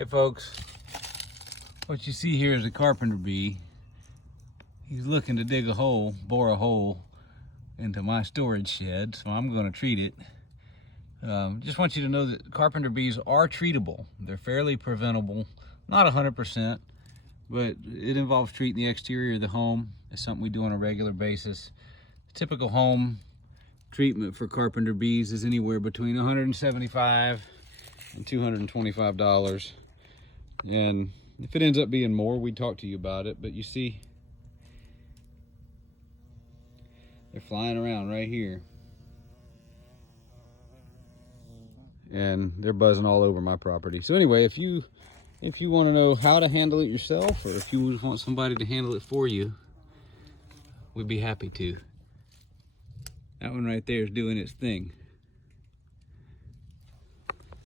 Hey folks, what you see here is a carpenter bee. He's looking to dig a hole, bore a hole into my storage shed, so I'm going to treat it. Just want you to know that carpenter bees are treatable. They're fairly preventable, not 100%, but it involves treating the exterior of the home. It's something we do on a regular basis. The typical home treatment for carpenter bees is anywhere between $175 and $225. And if it ends up being more, we'd talk to you about it. But you see, they're flying around right here. And they're buzzing all over my property. So anyway, if you want to know how to handle it yourself, or if you want somebody to handle it for you, we'd be happy to. That one right there is doing its thing.